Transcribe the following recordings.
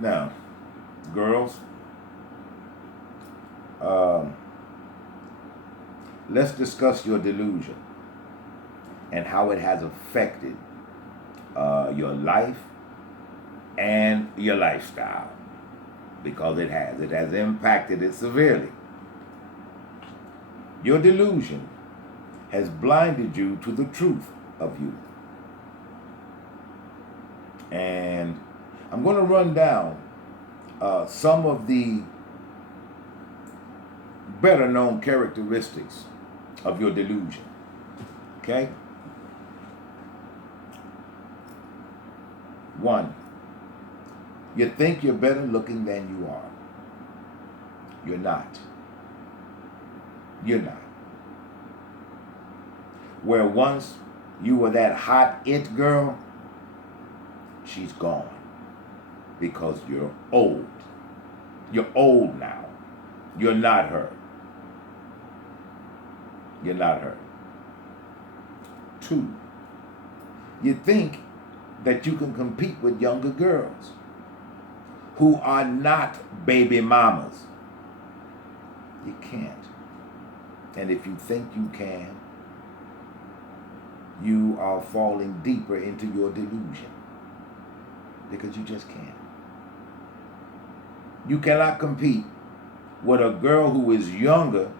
Now, girls, um, let's discuss your delusion and how it has affected your life and your lifestyle, because it has. It has impacted it severely. Your delusion has blinded you to the truth of you. And I'm going to run down some of the better known characteristics of your delusion. Okay? 1, you think you're better looking than you are. You're not. You're not. Where once you were that hot it girl, she's gone. Because you're old. You're old now. You're not her. You're not her. 2, you think that you can compete with younger girls who are not baby mamas. You can't. And if you think you can, you are falling deeper into your delusion, because you just can't. You cannot compete with a girl who is younger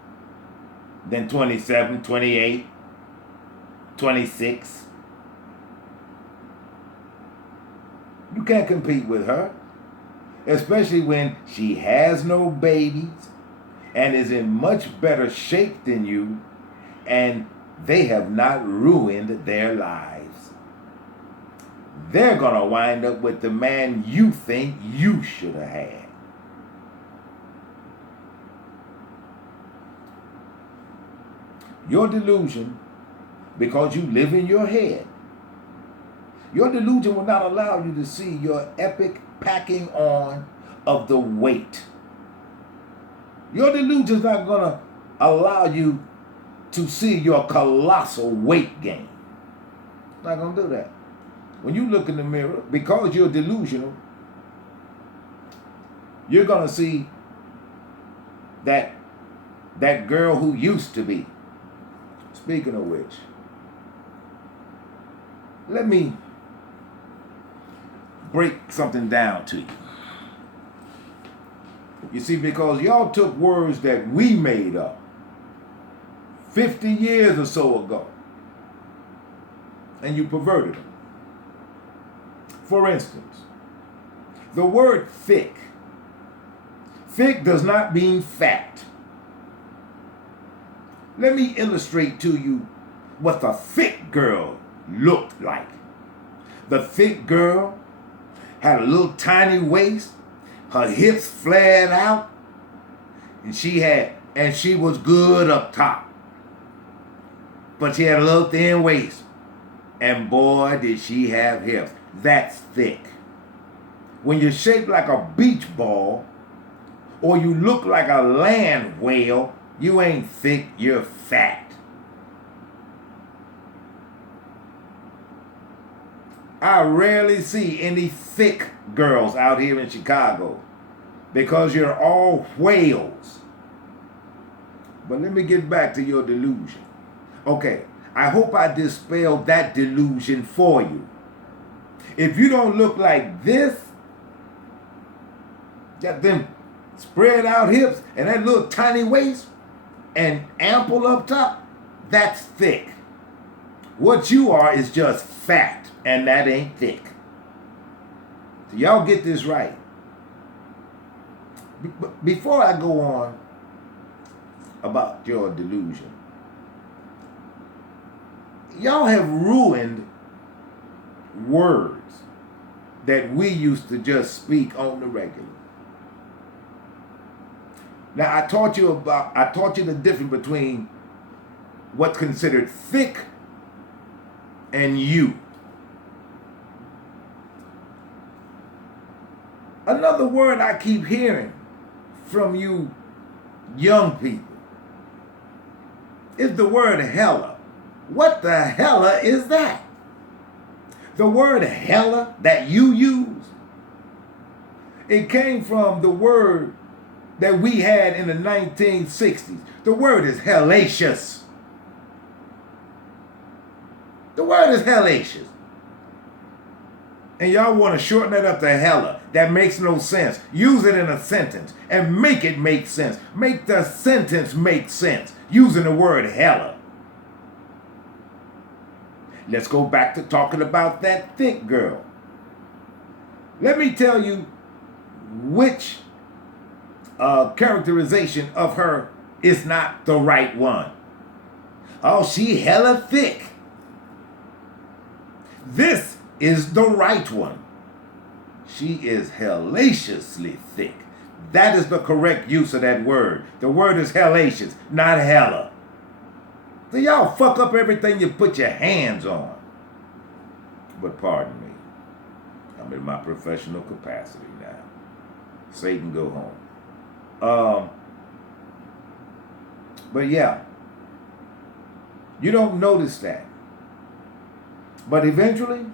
than 27, 28, 26. You can't compete with her, especially when she has no babies and is in much better shape than you, and they have not ruined their lives. They're going to wind up with the man you think you should have had. Your delusion, because you live in your head, your delusion will not allow you to see your epic packing on of the weight. Your delusion is not going to allow you to see your colossal weight gain. It's not going to do that. When you look in the mirror, because you're delusional, you're going to see that girl who used to be. Speaking of which, let me break something down to you. You see, because y'all took words that we made up 50 years or so ago, and you perverted them. For instance, the word thick. Thick does not mean fat. Let me illustrate to you what the thick girl looked like. The thick girl had a little tiny waist, her hips flared out, and she was good up top. But she had a little thin waist, and boy did she have hips. That's thick. When you're shaped like a beach ball, or you look like a land whale, you ain't thick, you're fat. I rarely see any thick girls out here in Chicago, because you're all whales. But let me get back to your delusion. Okay, I hope I dispelled that delusion for you. If you don't look like this, got them spread out hips and that little tiny waist and ample up top, that's thick. What you are is just fat, and that ain't thick. So y'all get this right. Before I go on about your delusion, y'all have ruined words that we used to just speak on the regular. Now I taught you the difference between what's considered thick and you. Another word I keep hearing from you young people is the word hella. What the hella is that? The word hella that you use It came from the word that we had in the 1960s. The word is hellacious. The word is hellacious. And y'all want to shorten that up to hella. That makes no sense. Use it in a sentence and make it make sense. Make the sentence make sense using the word hella. Let's go back to talking about that thick girl. Let me tell you which characterization of her is not the right one. Oh, she hella thick. This is the right one. She is hellaciously thick. That is the correct use of that word. The word is hellacious, not hella. So y'all fuck up everything you put your hands on. But pardon me. I'm in my professional capacity now. Satan, go home. But yeah, you don't notice that. But eventually,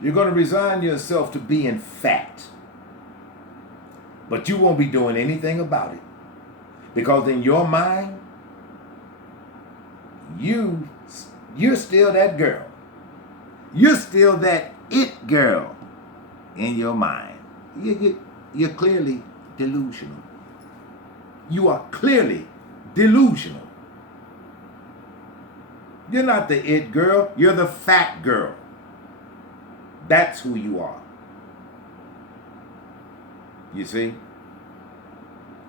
you're going to resign yourself to being fat. But you won't be doing anything about it. Because in your mind, you're still that girl. You're still that it girl in your mind. You're clearly delusional. You are clearly delusional. You're not the it girl. You're the fat girl. That's who you are. You see?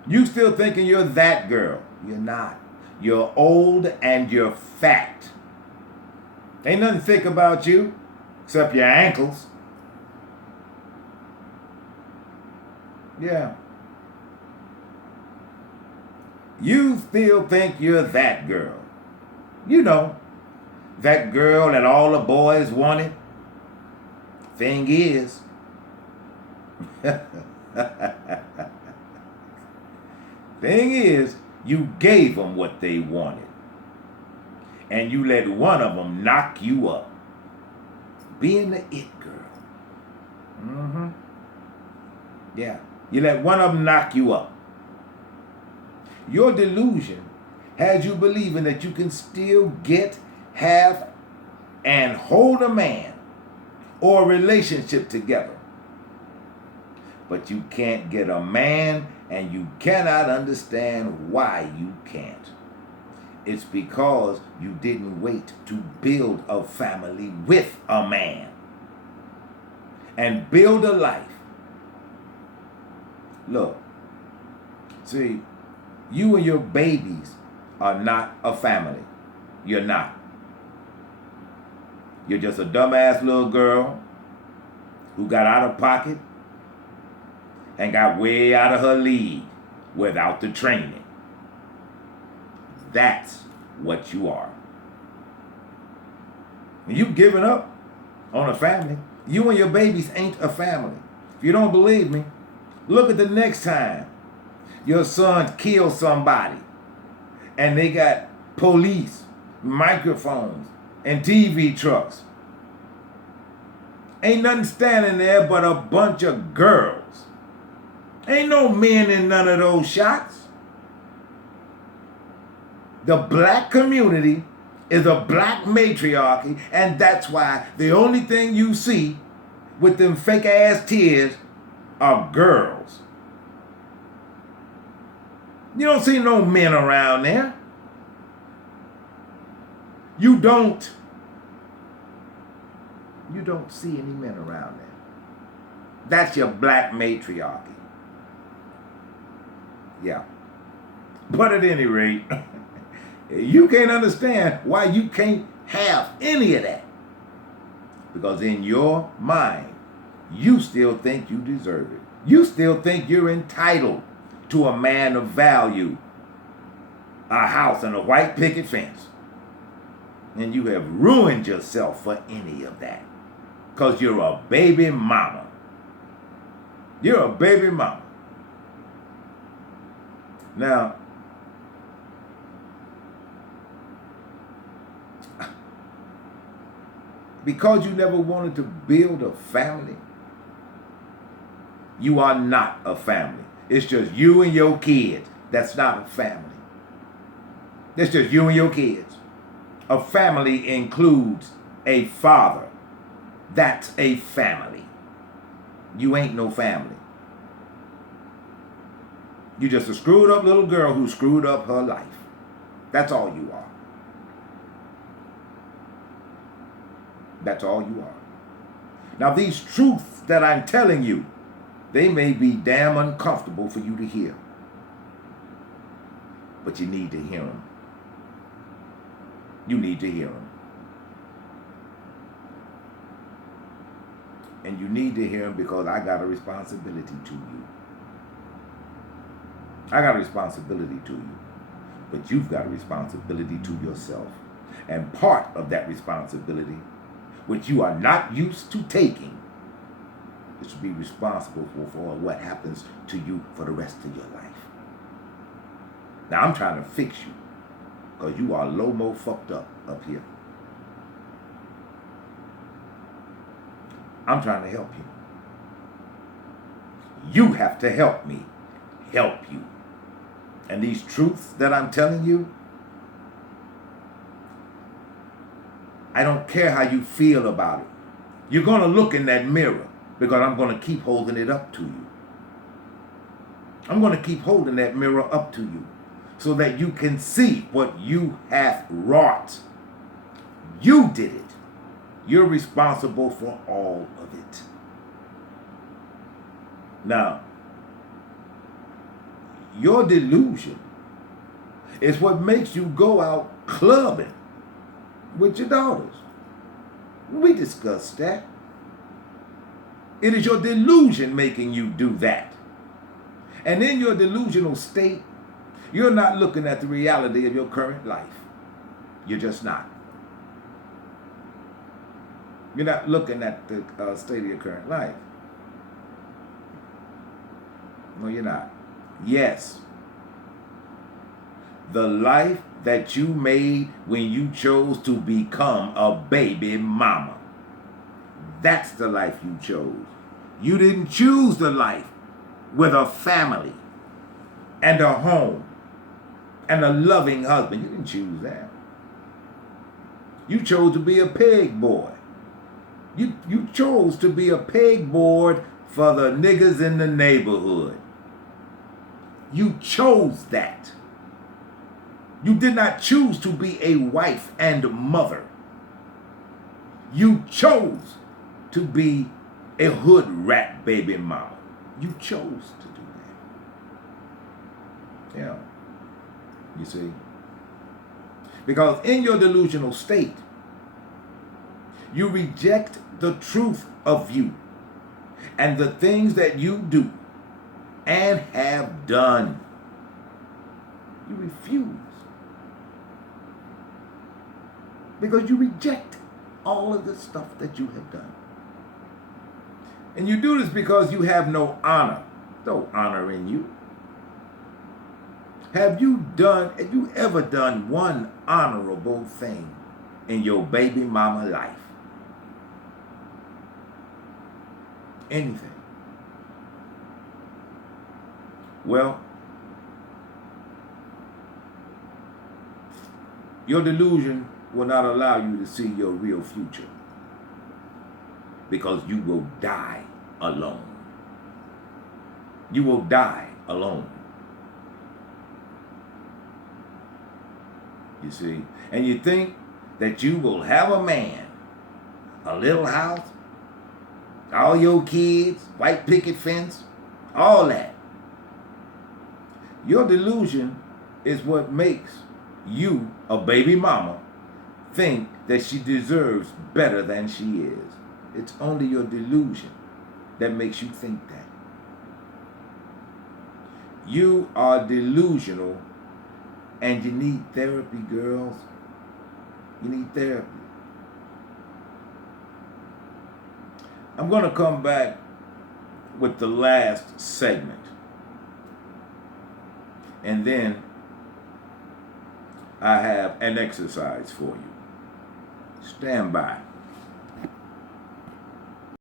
You still thinking you're that girl. You're not. You're old and you're fat. Ain't nothing thick about you except your ankles. Yeah. You still think you're that girl. You know, that girl that all the boys wanted. Thing is, you gave them what they wanted. And you let one of them knock you up. Being the it girl. Yeah. You let one of them knock you up. Your delusion has you believing that you can still get, have, and hold a man or a relationship together. But you can't get a man, and you cannot understand why you can't. It's because you didn't wait to build a family with a man and build a life. Look, see, you and your babies are not a family. You're not. You're just a dumbass little girl who got out of pocket and got way out of her league without the training. That's what you are. You've given up on a family. You and your babies ain't a family. If you don't believe me, look at the next time your son kills somebody and they got police, microphones, and TV trucks. Ain't nothing standing there but a bunch of girls. Ain't no men in none of those shots. The black community is a black matriarchy, and that's why the only thing you see with them fake ass tears are girls. You don't see no men around there. You don't see any men around there. That's your black matriarchy. Yeah. But at any rate, you can't understand why you can't have any of that. Because in your mind, you still think you deserve it. You still think you're entitled to a man of value, a house and a white picket fence. And you have ruined yourself for any of that. Because you're a baby mama. You're a baby mama. Now, because you never wanted to build a family, You are not a family. It's just you and your kids. That's not a family. It's just you and your kids. A family includes a father. That's a family. You ain't no family. You just a screwed up little girl who screwed up her life. That's all you are. That's all you are. Now these truths that I'm telling you, they may be damn uncomfortable for you to hear. But you need to hear them. You need to hear them. And you need to hear them because I got a responsibility to you. I got a responsibility to you. But you've got a responsibility to yourself. And part of that responsibility, which you are not used to taking, is to be responsible for what happens to you for the rest of your life. Now I'm trying to fix you because you are low-mo fucked up here. I'm trying to help you. You have to help me help you. And these truths that I'm telling you, I don't care how you feel about it. You're going to look in that mirror because I'm going to keep holding it up to you. I'm going to keep holding that mirror up to you so that you can see what you have wrought. You did it. You're responsible for all of it. Now, your delusion is what makes you go out clubbing with your daughters. We discussed that. It is your delusion making you do that. And in your delusional state, you're not looking at the reality of your current life. You're just not. You're not looking at the state of your current life. No, you're not. Yes. The life that you made when you chose to become a baby mama. That's the life you chose. You didn't choose the life with a family and a home and a loving husband. You didn't choose that. You chose to be a peg boy. You chose to be a pegboard for the niggas in the neighborhood. You chose that. You did not choose to be a wife and mother. You chose to be a hood rat baby mama. You chose to do that. Yeah. You see? Because in your delusional state, you reject the truth of you and the things that you do and have done. You refuse. Because you reject all of the stuff that you have done. And you do this because you have no honor. No honor in you. Have you ever done one honorable thing in your baby mama life? Anything? Well, your delusion will not allow you to see your real future because you will die alone. You will die alone. You see? And you think that you will have a man, a little house, all your kids, white picket fence, all that. Your delusion is what makes you, a baby mama, think that she deserves better than she is. It's only your delusion that makes you think that. You are delusional and you need therapy, girls. You need therapy. I'm going to come back with the last segment. And then I have an exercise for you. Stand by.